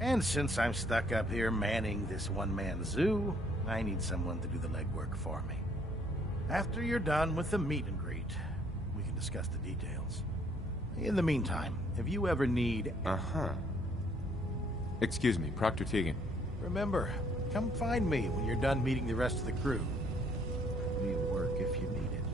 And since I'm stuck up here manning this one-man zoo, I need someone to do the legwork for me. After you're done with the meet and greet, we can discuss the details. In the meantime, if you ever need... Excuse me, Proctor Tegan. Remember, come find me when you're done meeting the rest of the crew. We'll work if you need it.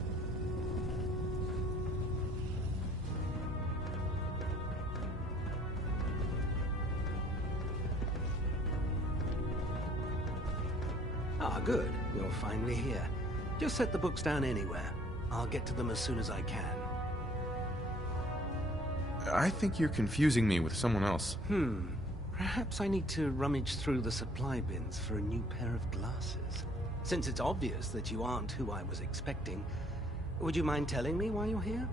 Ah, good. You'll find me here. Just set the books down anywhere. I'll get to them as soon as I can. I think you're confusing me with someone else. Perhaps I need to rummage through the supply bins for a new pair of glasses. Since it's obvious that you aren't who I was expecting, would you mind telling me why you're here?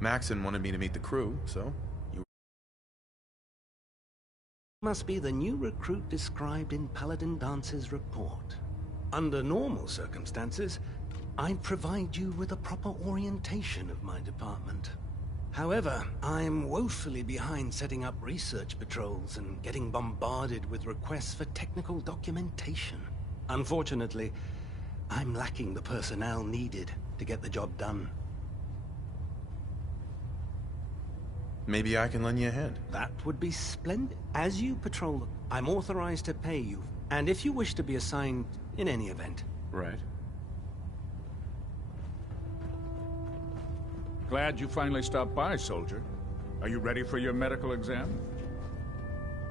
Maxon wanted me to meet the crew, so you... Must be the new recruit described in Paladin Dance's report. Under normal circumstances, I'd provide you with a proper orientation of my department. However, I'm woefully behind setting up research patrols and getting bombarded with requests for technical documentation. Unfortunately, I'm lacking the personnel needed to get the job done. Maybe I can lend you a hand. That would be splendid. As you patrol, I'm authorized to pay you, and if you wish to be assigned in any event. Right. Glad you finally stopped by, soldier. Are you ready for your medical exam?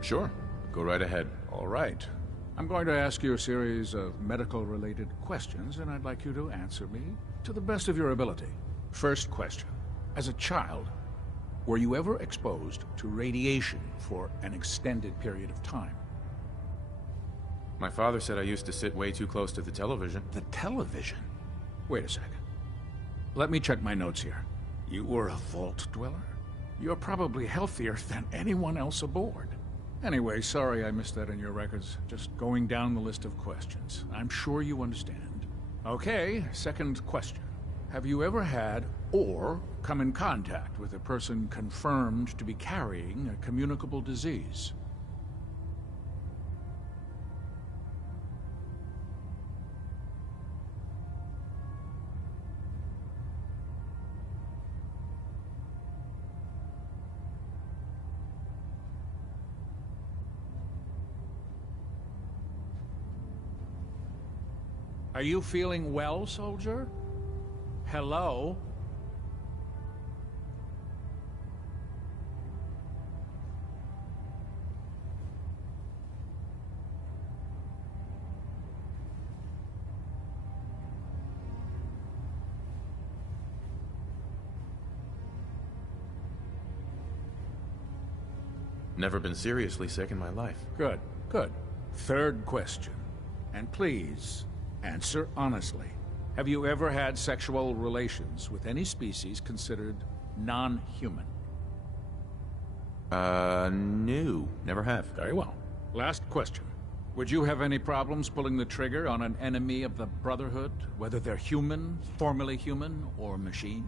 Sure. Go right ahead. All right. I'm going to ask you a series of medical-related questions, and I'd like you to answer me to the best of your ability. First question. As a child, were you ever exposed to radiation for an extended period of time? My father said I used to sit way too close to the television. The television? Wait a second. Let me check my notes here. You were a vault dweller? You're probably healthier than anyone else aboard. Anyway, sorry I missed that in your records. Just going down the list of questions. I'm sure you understand. Okay, second question. Have you ever had or come in contact with a person confirmed to be carrying a communicable disease? Are you feeling well, soldier? Hello? Never been seriously sick in my life. Good, good. Third question. And please, answer honestly. Have you ever had sexual relations with any species considered non-human? No. Never have. Very well. Last question. Would you have any problems pulling the trigger on an enemy of the Brotherhood, whether they're human, formerly human, or machine?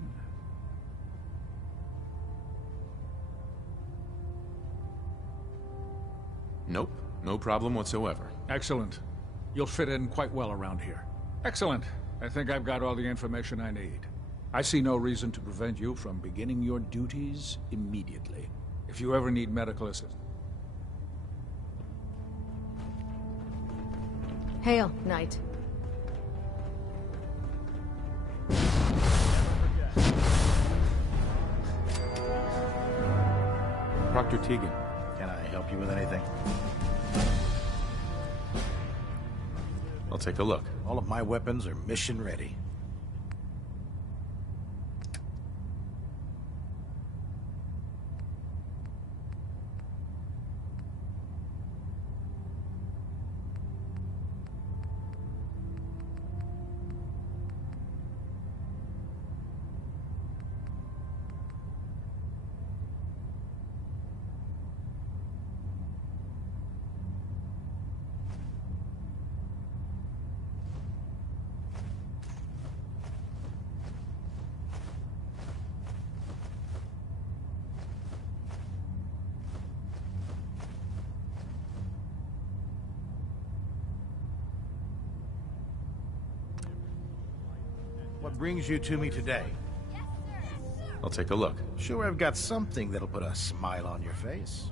Nope. No problem whatsoever. Excellent. You'll fit in quite well around here. Excellent. I think I've got all the information I need. I see no reason to prevent you from beginning your duties immediately. If you ever need medical assistance. Hail, Knight. Proctor Tegan. Can I help you with anything? I'll take a look. All of my weapons are mission ready. What brings you to me today? I'll take a look. Sure, I've got something that'll put a smile on your face.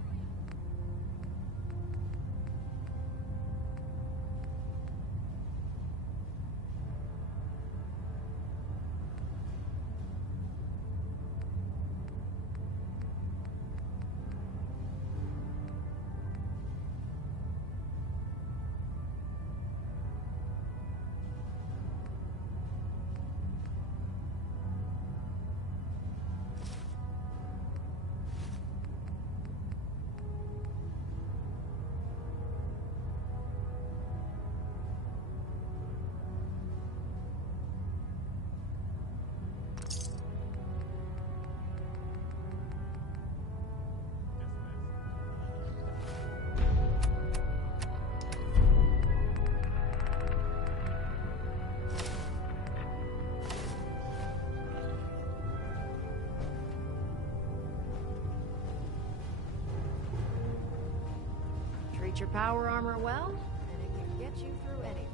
Treat your power armor well, and it can get you through anything.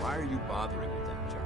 Why are you bothering with that jerk?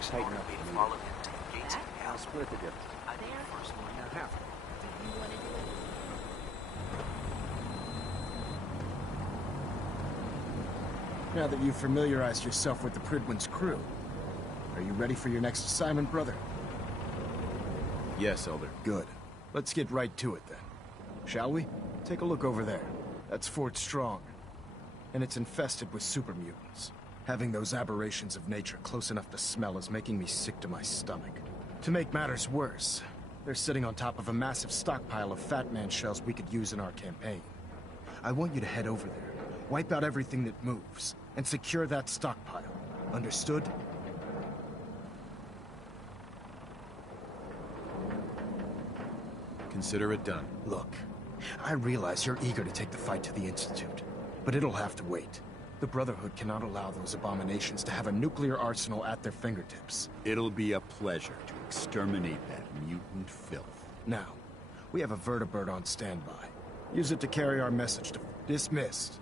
Tighten up. Follow him to the gates. I'll split the difference. I think first one and a half. Do you want to do it? Now that you've familiarized yourself with the Pridwin's crew, are you ready for your next assignment, brother? Yes, Elder. Good. Let's get right to it then. Shall we? Take a look over there. That's Fort Strong. And it's infested with super mutants. Having those aberrations of nature close enough to smell is making me sick to my stomach. To make matters worse, they're sitting on top of a massive stockpile of Fat Man shells we could use in our campaign. I want you to head over there, wipe out everything that moves, and secure that stockpile. Understood? Consider it done. Look, I realize you're eager to take the fight to the Institute, but it'll have to wait. The Brotherhood cannot allow those abominations to have a nuclear arsenal at their fingertips. It'll be a pleasure to exterminate that mutant filth. Now, we have a vertibird on standby. Use it to carry our message to... Dismissed.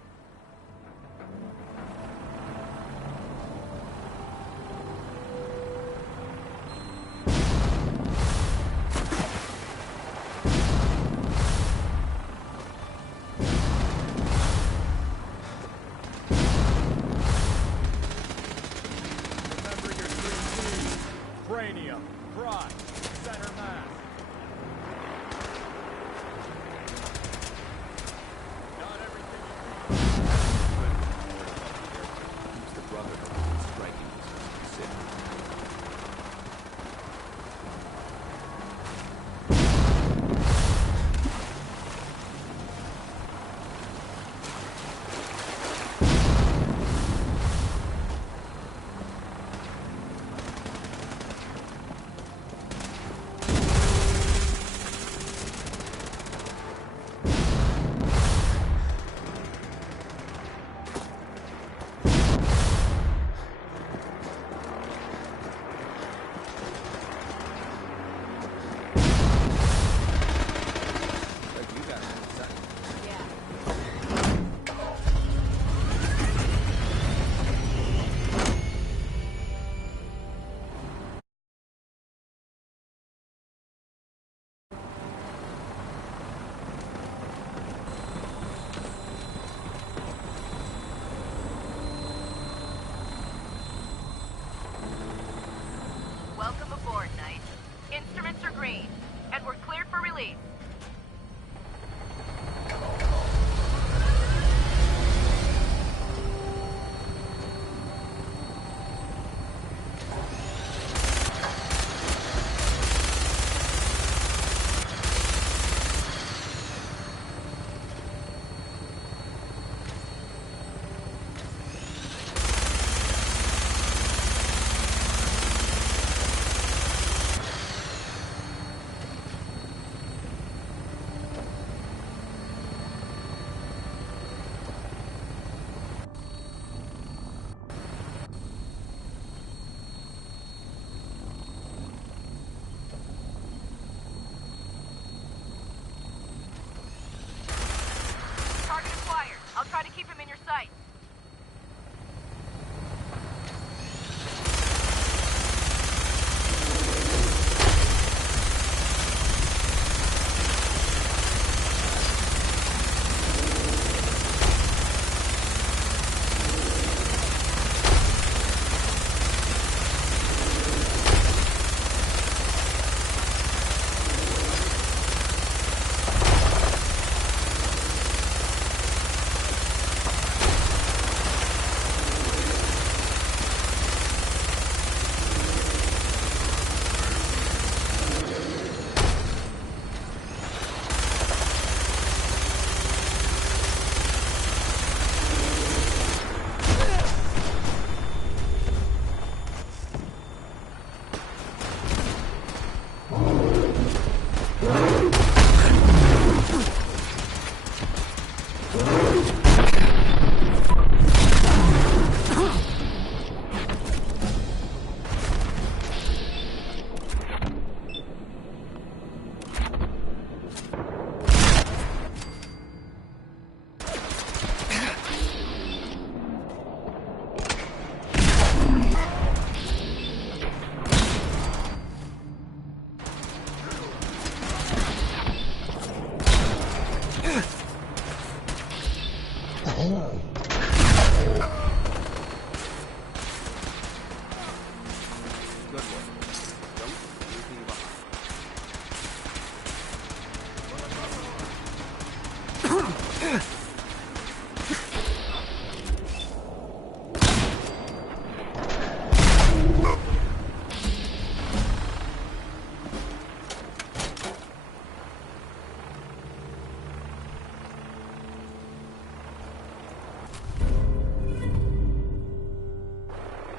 Welcome aboard, Knight. Instruments are green, and we're cleared for release.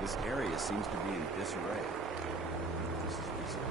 This area seems to be in disarray. This is recent.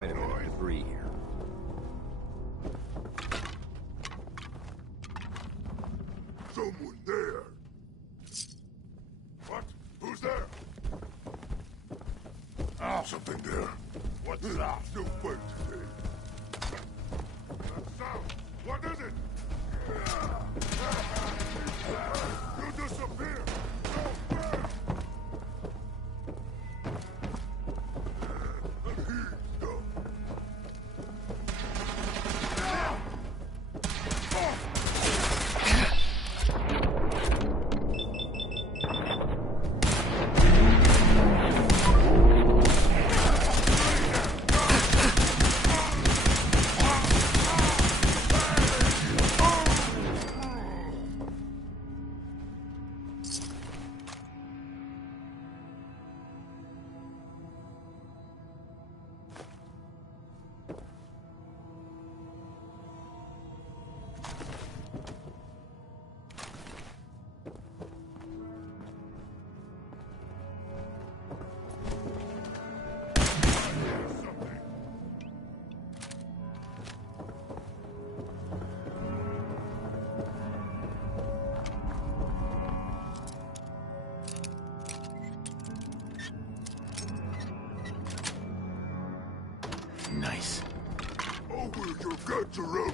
Quite a bit of debris here. Someone there! What? Who's there? Oh, something there. What's that? No fight today. That sound! What is it? You disappear! Go back! And he's done. Nice. Oh, will you get to Roma?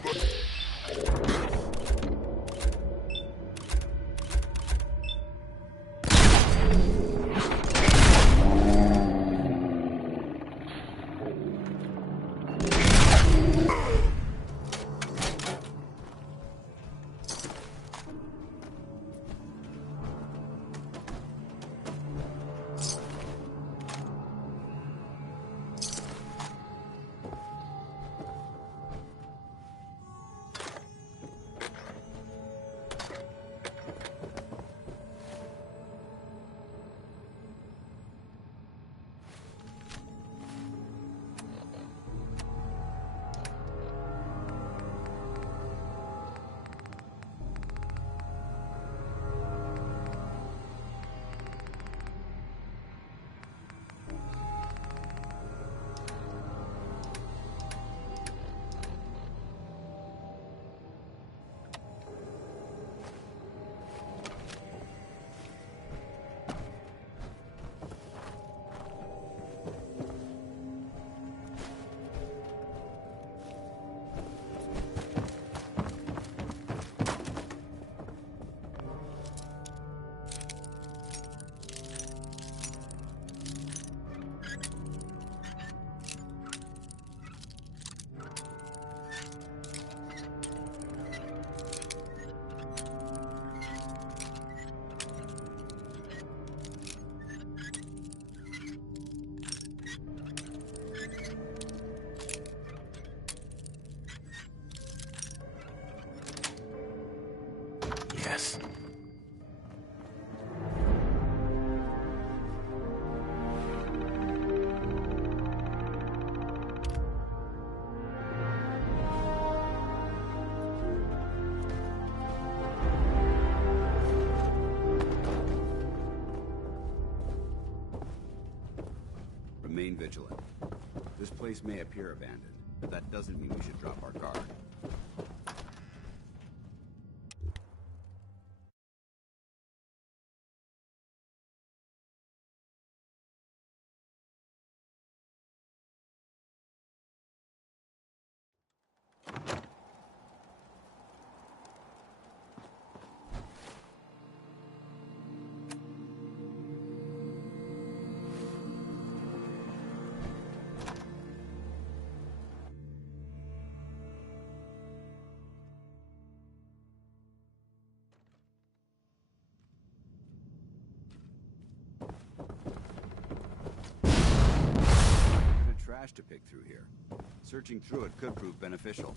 Yes. Remain vigilant. This place may appear abandoned, but that doesn't mean we should drop our guard. trash to pick through here. Searching through it could prove beneficial.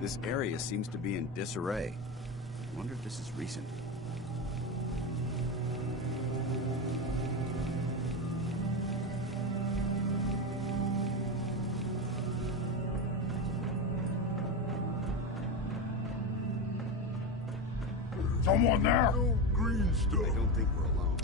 This area seems to be in disarray. I wonder if this is recent. Someone there? No green stuff. I don't think we're alone.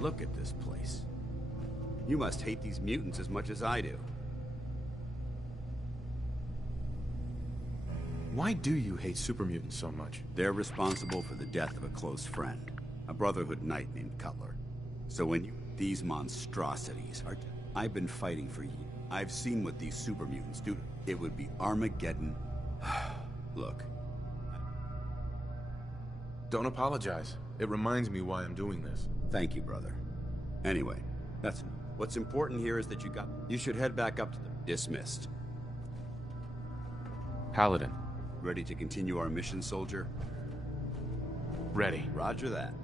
Look at this place. You must hate these mutants as much as I do. Why do you hate super mutants so much? They're responsible for the death of a close friend, a Brotherhood knight named Cutler. So when you... These monstrosities are... I've been fighting for years. I've seen what these super mutants do. It would be Armageddon. Look. Don't apologize. It reminds me why I'm doing this. Thank you, brother. Anyway, that's... What's important here is that you should head back up to the... Dismissed. Paladin. Ready to continue our mission, soldier? Ready. Roger that.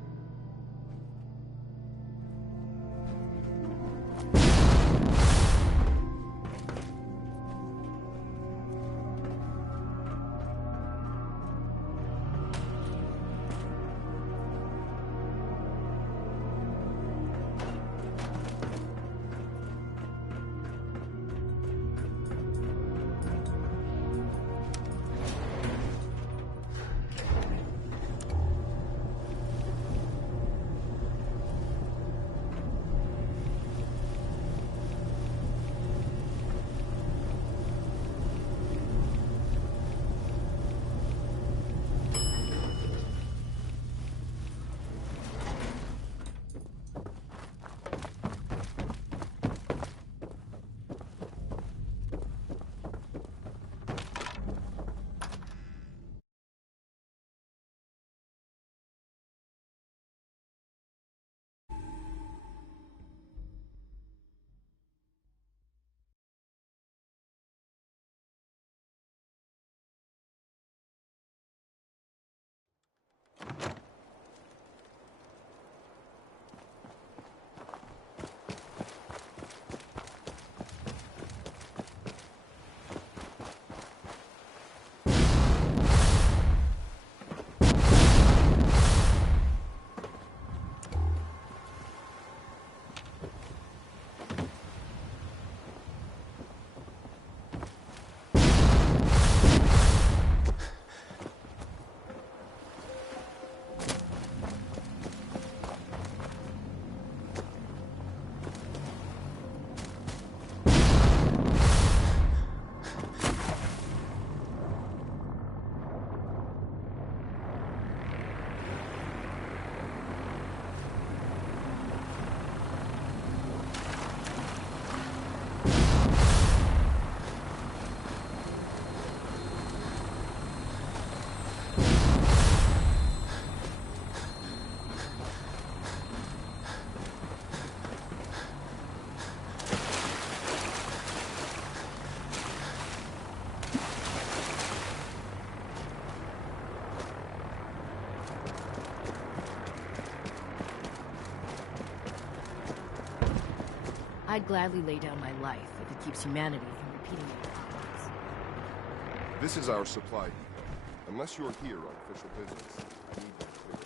I'd gladly lay down my life if it keeps humanity from repeating their problems. This is our supply depot. Unless you're here on official business, I need you clear.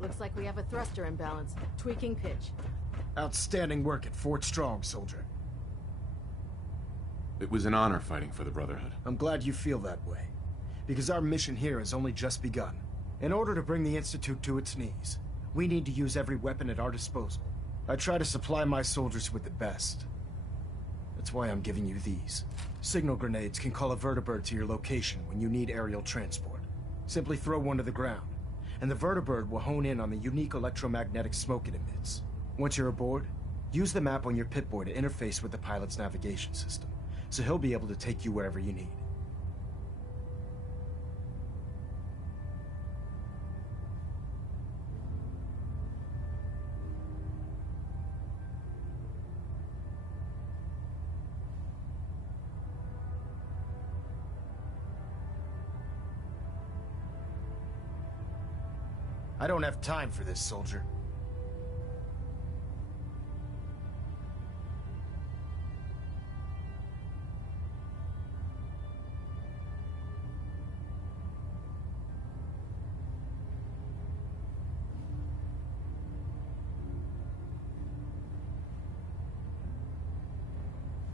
Looks like we have a thruster imbalance. Tweaking pitch. Outstanding work at Fort Strong, soldier. It was an honor fighting for the Brotherhood. I'm glad you feel that way, because our mission here has only just begun. In order to bring the Institute to its knees, we need to use every weapon at our disposal. I try to supply my soldiers with the best. That's why I'm giving you these. Signal grenades can call a vertibird to your location when you need aerial transport. Simply throw one to the ground, and the vertibird will hone in on the unique electromagnetic smoke it emits. Once you're aboard, use the map on your Pip-Boy to interface with the pilot's navigation system, so he'll be able to take you wherever you need. I don't have time for this, soldier.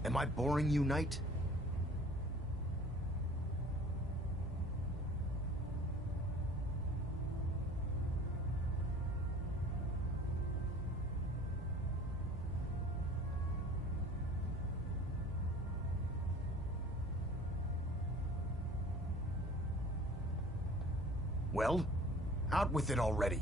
Am I boring you, Knight? Well, out with it already.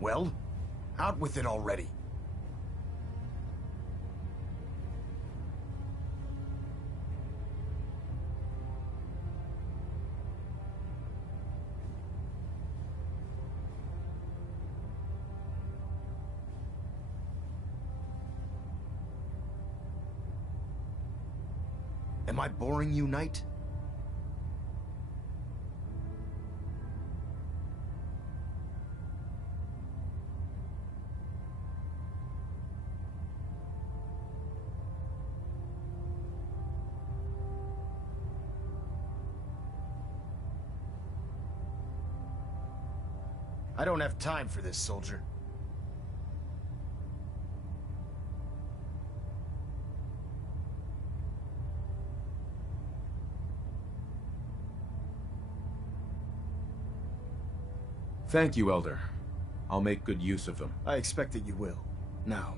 Well, out with it already. Am I boring you, Knight? I don't have time for this, soldier. Thank you, Elder. I'll make good use of them. I expect that you will. Now,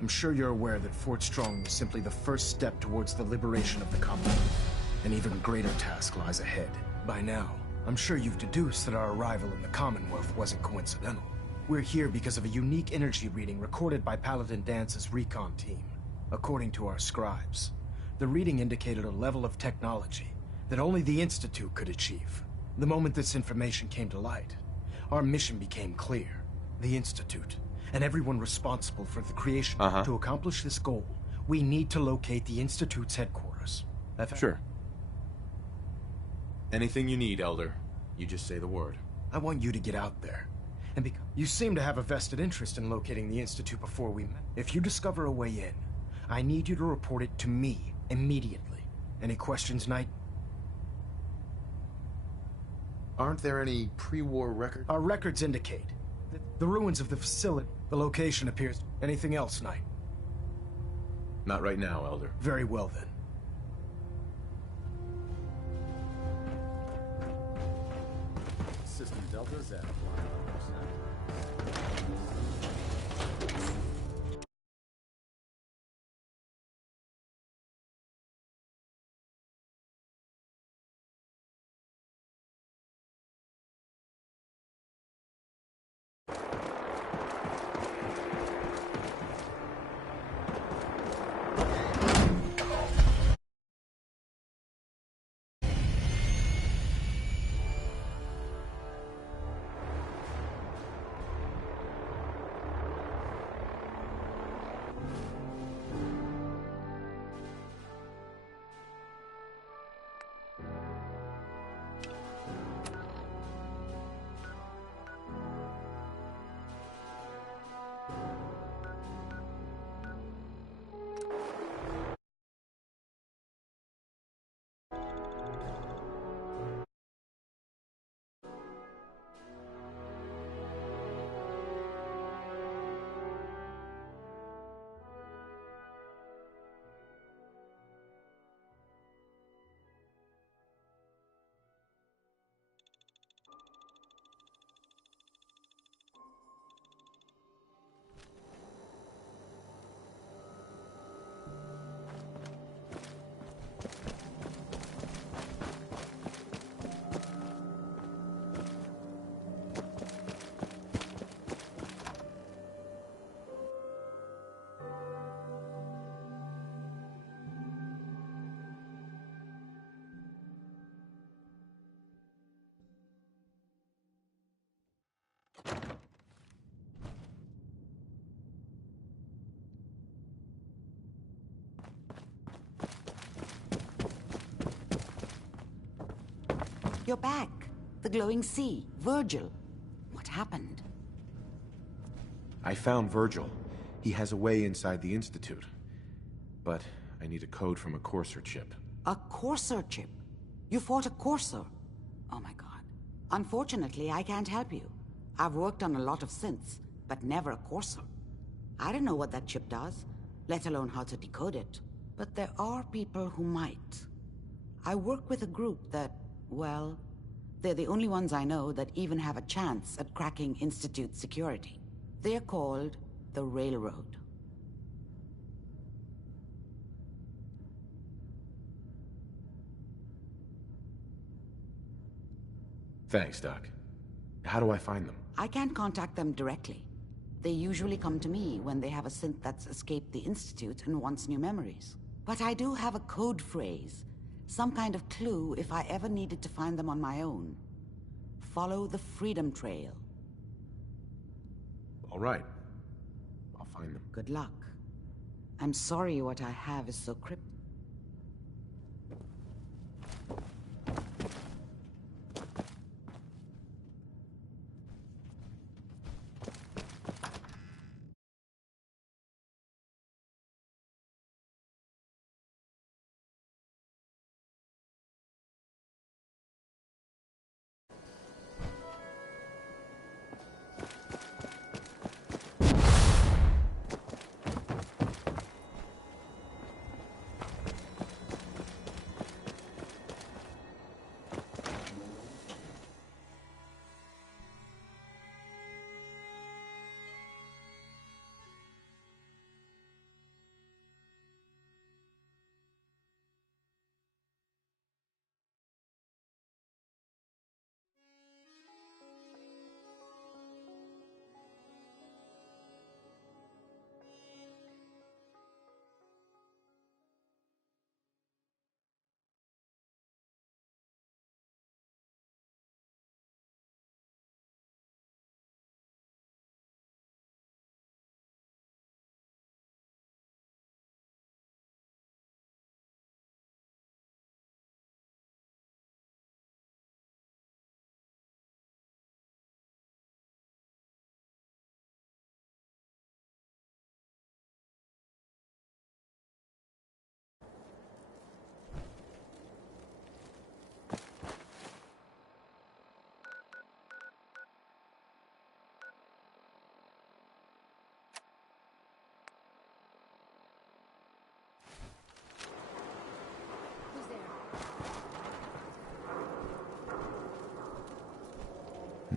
I'm sure you're aware that Fort Strong was simply the first step towards the liberation of the Commonwealth. An even greater task lies ahead. By now, I'm sure you've deduced that our arrival in the Commonwealth wasn't coincidental. We're here because of a unique energy reading recorded by Paladin Dance's recon team. According to our scribes, the reading indicated a level of technology that only the Institute could achieve. The moment this information came to light, our mission became clear. The Institute, and everyone responsible for the creation. To accomplish this goal, we need to locate the Institute's headquarters. Sure. Anything you need, Elder. You just say the word. I want you to get out there. And you seem to have a vested interest in locating the Institute before we met. If you discover a way in, I need you to report it to me immediately. Any questions, Knight? Aren't there any pre-war records? Our records indicate that the ruins of the facility, the location appears... Anything else, Knight? Not right now, Elder. Very well, then. System Delta's at 100%. You're back. The glowing sea. Virgil. What happened? I found Virgil. He has a way inside the Institute. But I need a code from a Courser chip. A Courser chip? You fought a Courser? Oh my god. Unfortunately, I can't help you. I've worked on a lot of synths, but never a Courser. I don't know what that chip does, let alone how to decode it. But there are people who might. I work with a group that, well, they're the only ones I know that even have a chance at cracking Institute security. They're called the Railroad. Thanks, Doc. How do I find them? I can't contact them directly. They usually come to me when they have a synth that's escaped the Institute and wants new memories. But I do have a code phrase, some kind of clue if I ever needed to find them on my own. Follow the Freedom Trail. All right. I'll find them. Good luck. I'm sorry what I have is so cryptic.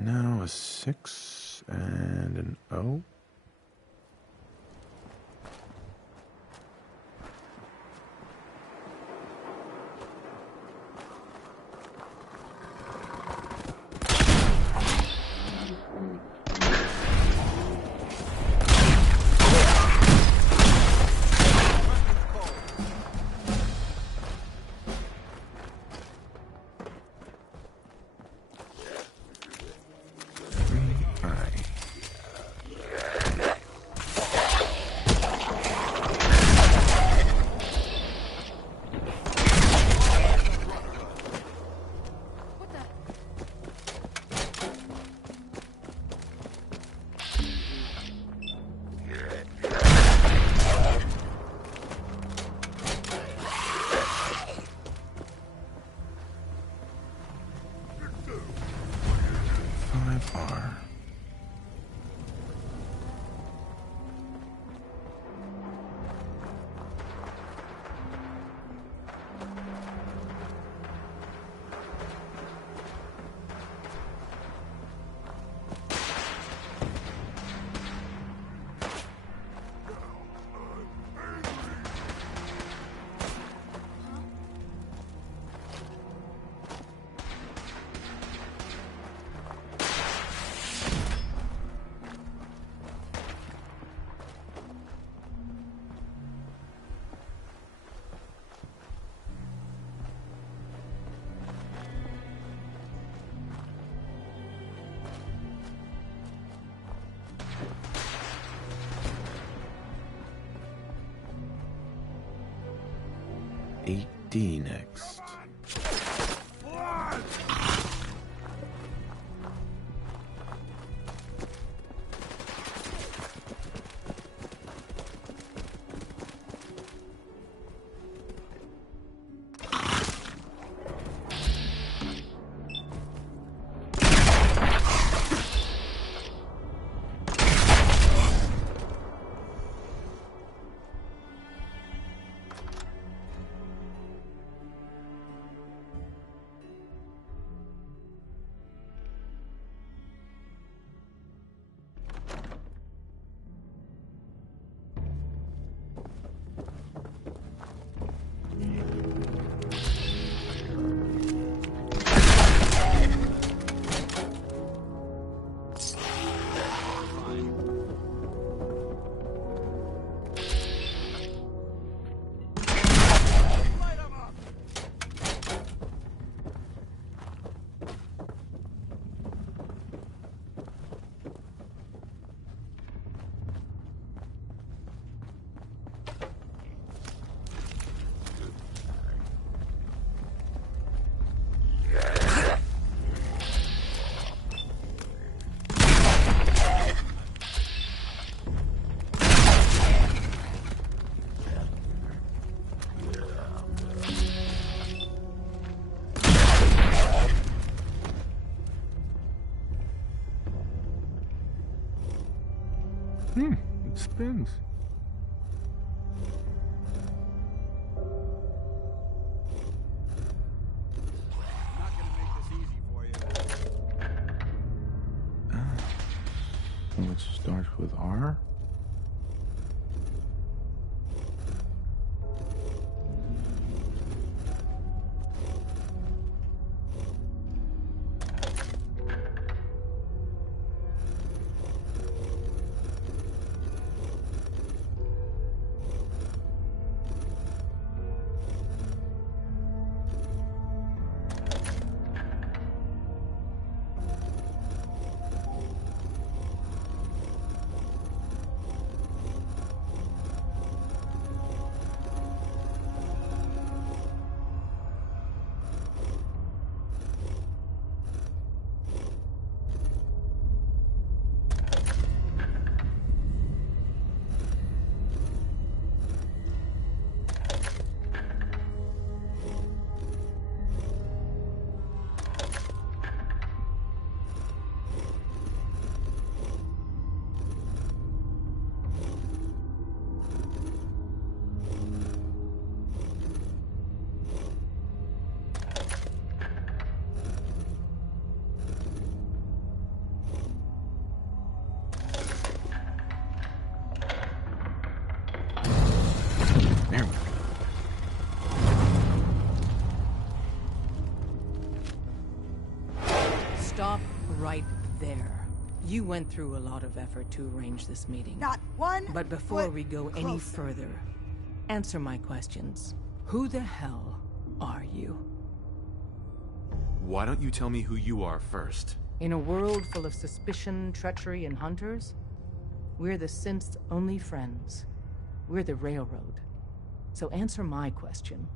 Now a 6 and an O. D next. It spins. Not gonna make this easy for you. Let's start with R. You went through a lot of effort to arrange this meeting. Not one But before foot we go any closer. further, answer my questions. Who the hell are you? Why don't you tell me who you are first? In a world full of suspicion, treachery, and hunters, we're the synth's only friends. We're the Railroad. So answer my question.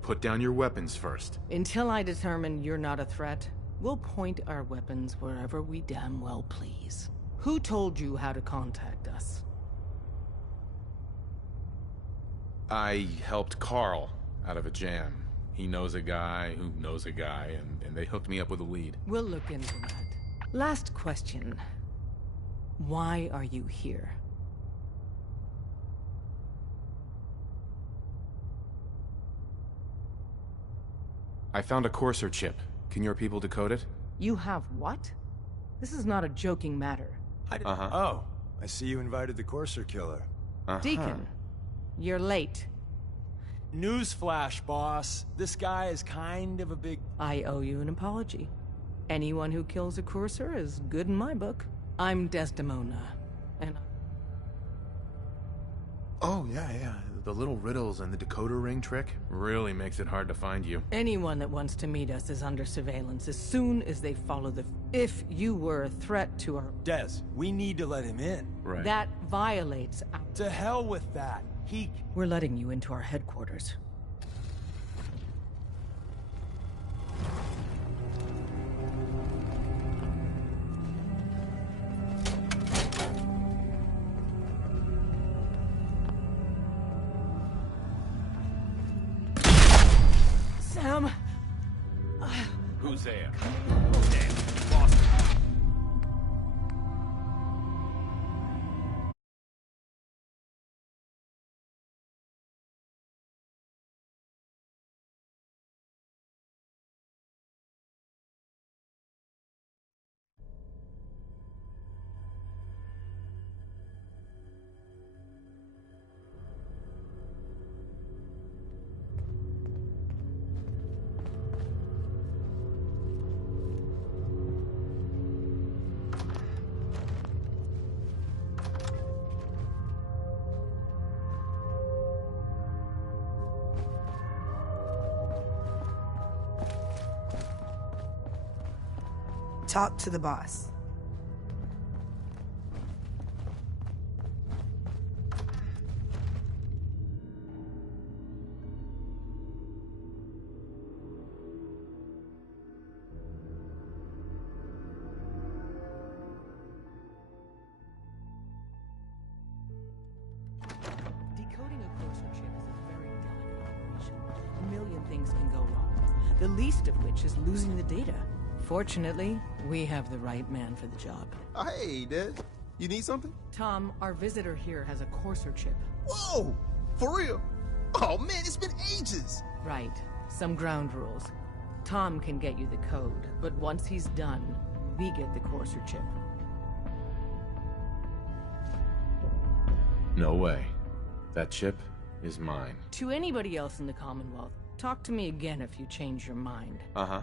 Put down your weapons first. Until I determine you're not a threat, we'll point our weapons wherever we damn well please. Who told you how to contact us? I helped Carl out of a jam. He knows a guy who knows a guy, and they hooked me up with a lead. We'll look into that. Last question. Why are you here? I found a Courser chip. Can your people decode it? You have what? This is not a joking matter. Oh, I see you invited the Courser killer. Deacon, you're late. Newsflash, boss. This guy is kind of a big... I owe you an apology. Anyone who kills a Courser is good in my book. I'm Desdemona, and Oh, yeah. The little riddles and the decoder ring trick really makes it hard to find you. anyone that wants to meet us is under surveillance as soon as they follow the... If you were a threat to our... Des, we need to let him in. Right. That violates our... To hell with that. We're letting you into our headquarters. Sam! Who's there? Talk to the boss. Decoding a Courser chip is a very delicate operation. A million things can go wrong, the least of which is losing the data. Fortunately, we have the right man for the job. Hey, Des. You need something? Tom, our visitor here has a Courser chip. Whoa! For real? Oh, man, it's been ages! Right. Some ground rules. Tom can get you the code, but once he's done, we get the Courser chip. No way. That chip is mine. To anybody else in the Commonwealth, talk to me again if you change your mind. Uh-huh.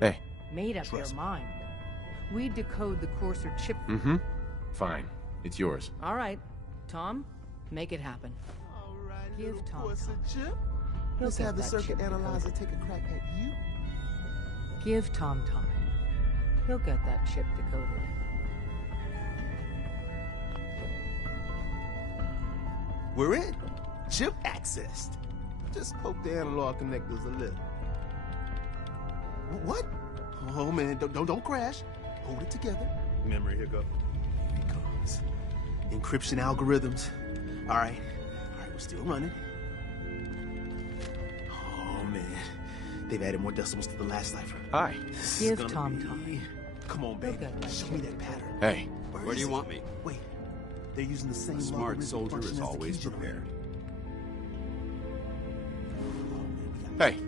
Hey. Made up your mind. We decode the Courser chip. Mm-hmm. Fine. It's yours. All right. Tom, make it happen. Give Tom time. He'll Let's get have the that circuit chip analyzer decoded. take a crack at you. Give Tom time. He'll get that chip decoded. We're in. Chip accessed. Just poke the analog connectors a little. What? Oh man, don't crash. Hold it together. Memory hiccup. Here it comes. Encryption algorithms. All right, we're still running. Oh man, they've added more decimals to the last cipher. Hi. Give Tom time. Come on, baby. Show me that pattern. Hey. Where do you want me? Wait, they're using the same A smart logarithmic soldier function is as the always key generator. prepared. Hey.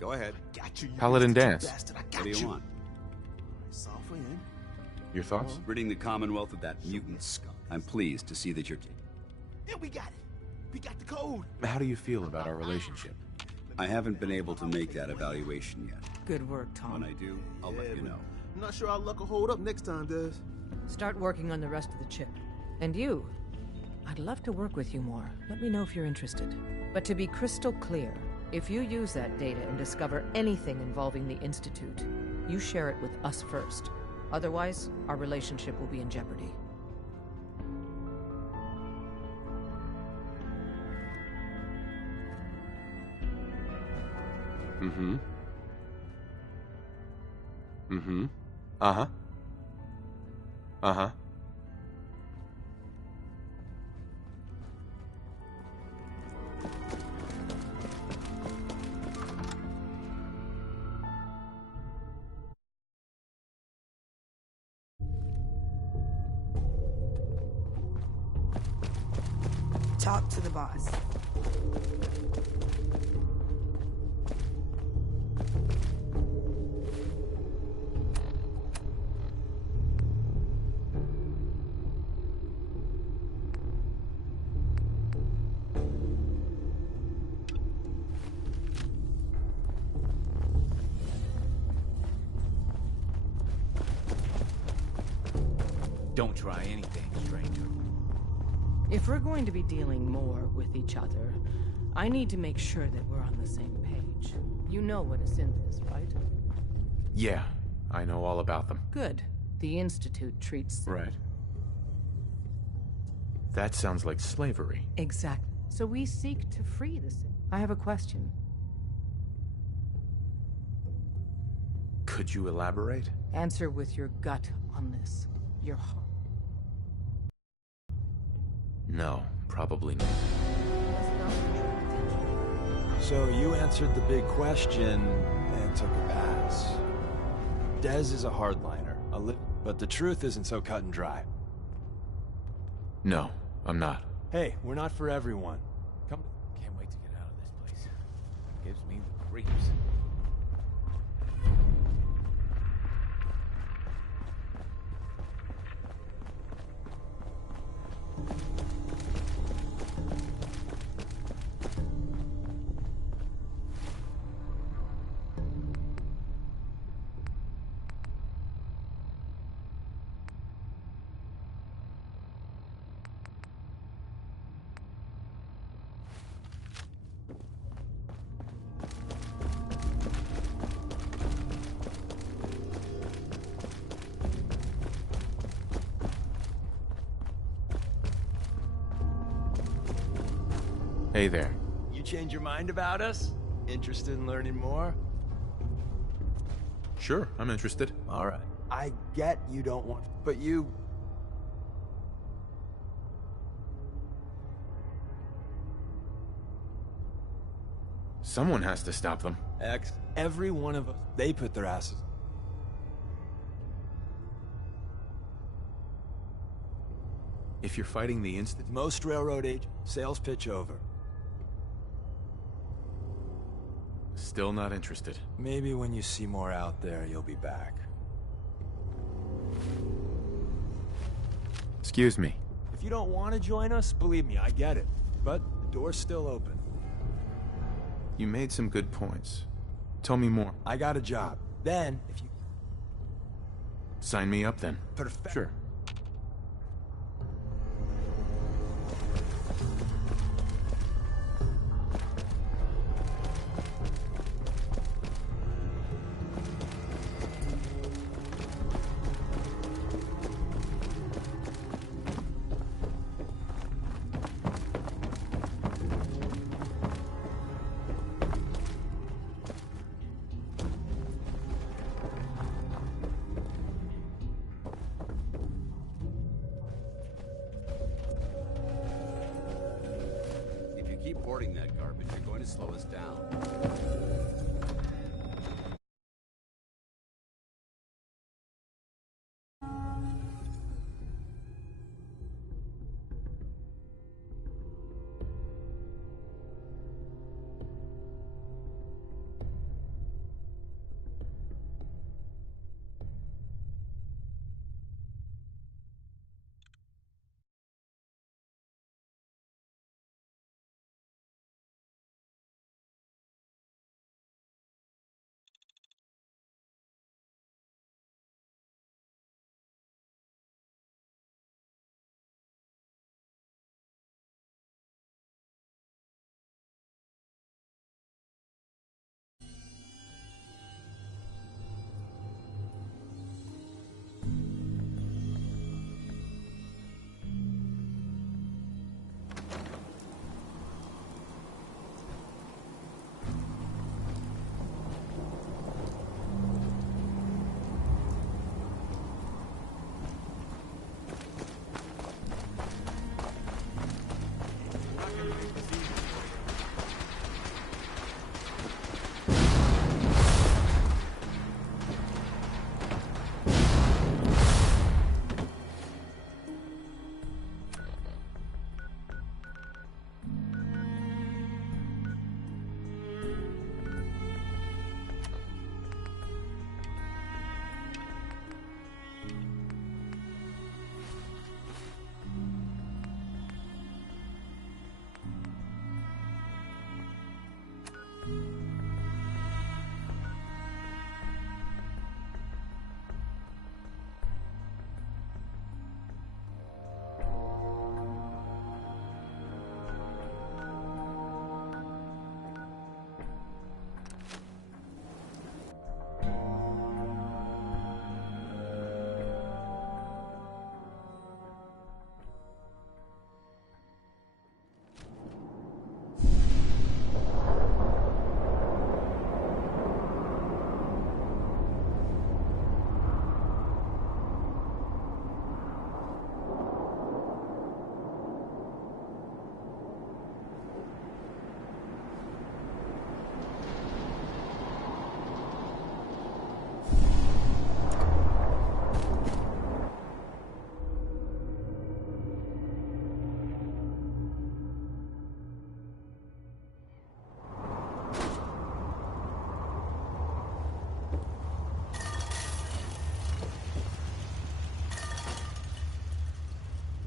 Go ahead. Got you, you Paladin bastard, dance. you bastard. I got What do you want? Softly in. Your thoughts? Ridding the Commonwealth of that mutant scum. I'm pleased to see that you're... Yeah, we got it. We got the code. How do you feel about our relationship? I haven't been able to make that evaluation yet. Good work, Tom. When I do, I'll let you know. I'm not sure our luck will hold up next time, Des. Start working on the rest of the chip. And you, I'd love to work with you more. Let me know if you're interested. But to be crystal clear, if you use that data and discover anything involving the Institute, you share it with us first. Otherwise, our relationship will be in jeopardy. Mm-hmm. Mm-hmm. Uh-huh. Uh-huh. Talk to the boss. Don't try anything, stranger. If we're going to be dealing more with each other, I need to make sure that we're on the same page. You know what a synth is, right? Yeah, I know all about them. Good. The Institute treats... Right. That sounds like slavery. Exactly. So we seek to free the synth. I have a question. Could you elaborate? Answer with your gut on this. Your heart. No, probably not. So you answered the big question and took a pass. Dez is a hardliner, but the truth isn't so cut and dry. No, I'm not. Hey, we're not for everyone. Come. Can't wait to get out of this place. Gives me the creeps. Hey there. You change your mind about us? Interested in learning more? Sure, I'm interested. All right. I get you don't want, but you... Someone has to stop them. Every one of us, they put their asses... If you're fighting the Institute... Most railroad agents, sales pitch over. Still not interested. Maybe when you see more out there, you'll be back. Excuse me. If you don't want to join us, believe me, I get it. But the door's still open. You made some good points. Tell me more. I got a job. Then, if you... Sign me up then. Perfect. Sure. Keep hoarding that garbage, you're going to slow us down.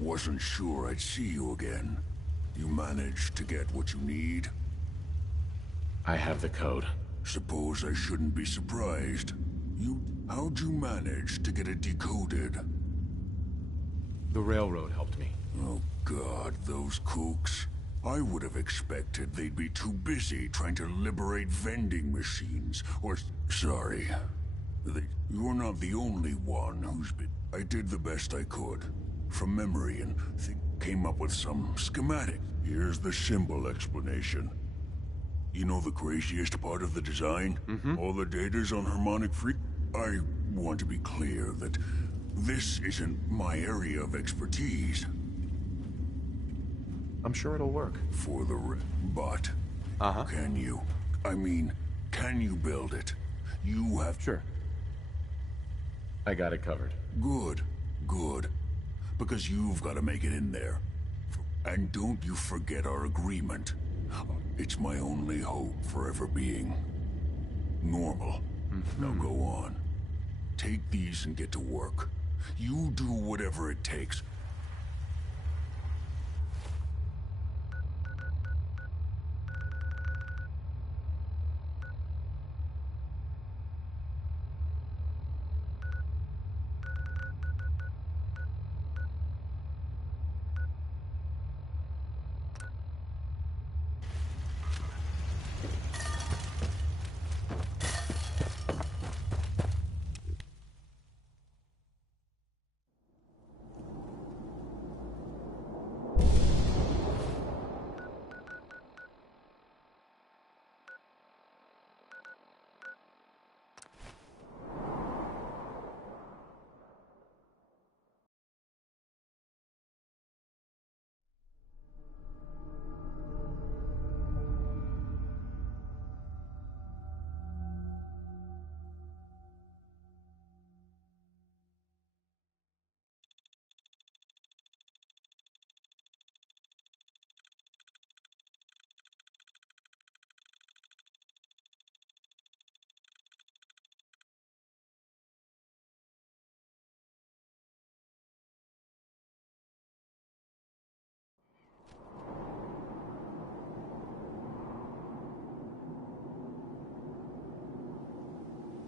Wasn't sure I'd see you again. You managed to get what you need? I have the code. Suppose I shouldn't be surprised. How'd you manage to get it decoded? The railroad helped me. Oh God, those kooks. I would have expected they'd be too busy trying to liberate vending machines, or... Sorry. You're not the only one who's been... I did the best I could. From memory, and came up with some schematic. Here's the symbol explanation. You know the craziest part of the design? All the data's on harmonic free... I want to be clear that this isn't my area of expertise. I'm sure it'll work. For the but... Can you? I mean, can you build it? You have... Sure. I got it covered. Good. Good. Because you've got to make it in there. And don't you forget our agreement. It's my only hope for ever being... normal. Now go on. Take these and get to work. You do whatever it takes.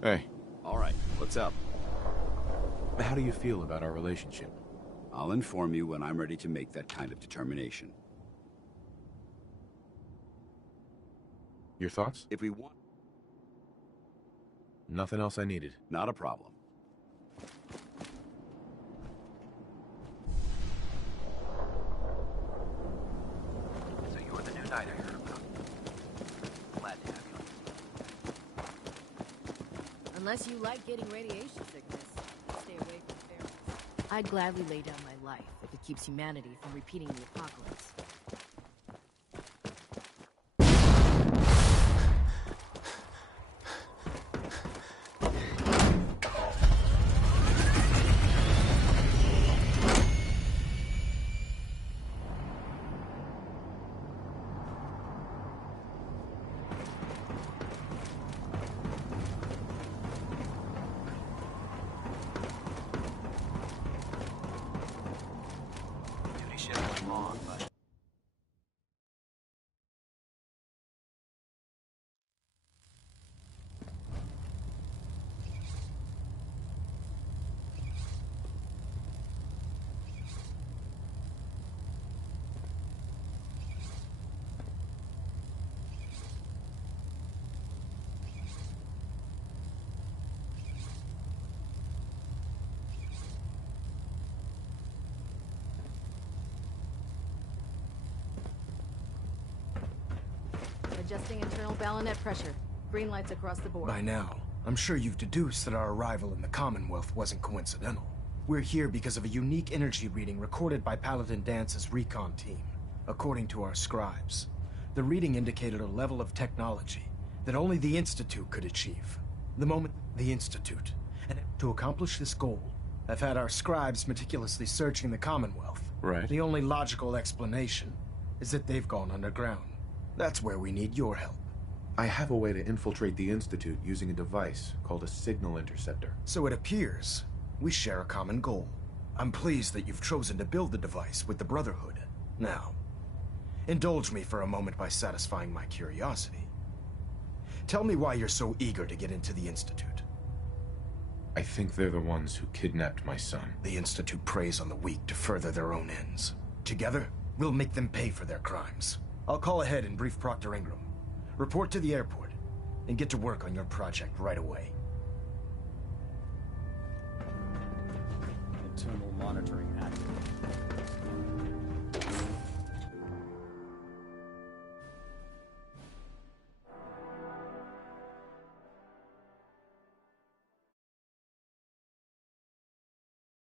Hey. All right, what's up? How do you feel about our relationship? I'll inform you when I'm ready to make that kind of determination. Your thoughts? If we want... Nothing else I needed. Not a problem. So you're the new knight I heard about. Glad to have you. Unless you like getting radiation sickness, stay away from ferals. I'd gladly lay down my life if it keeps humanity from repeating the apocalypse. Duty shift was long, but... Adjusting internal bayonet pressure. Green lights across the board. By now, I'm sure you've deduced that our arrival in the Commonwealth wasn't coincidental. We're here because of a unique energy reading recorded by Paladin Dance's recon team. According to our scribes, the reading indicated a level of technology that only the Institute could achieve. The moment the Institute. And to accomplish this goal, I've had our scribes meticulously searching the Commonwealth. Right. The only logical explanation is that they've gone underground. That's where we need your help. I have a way to infiltrate the Institute using a device called a signal interceptor. So it appears we share a common goal. I'm pleased that you've chosen to build the device with the Brotherhood. Now, indulge me for a moment by satisfying my curiosity. Tell me why you're so eager to get into the Institute. I think they're the ones who kidnapped my son. The Institute preys on the weak to further their own ends. Together, we'll make them pay for their crimes. I'll call ahead and brief Proctor Ingram. Report to the airport, and get to work on your project right away. Internal monitoring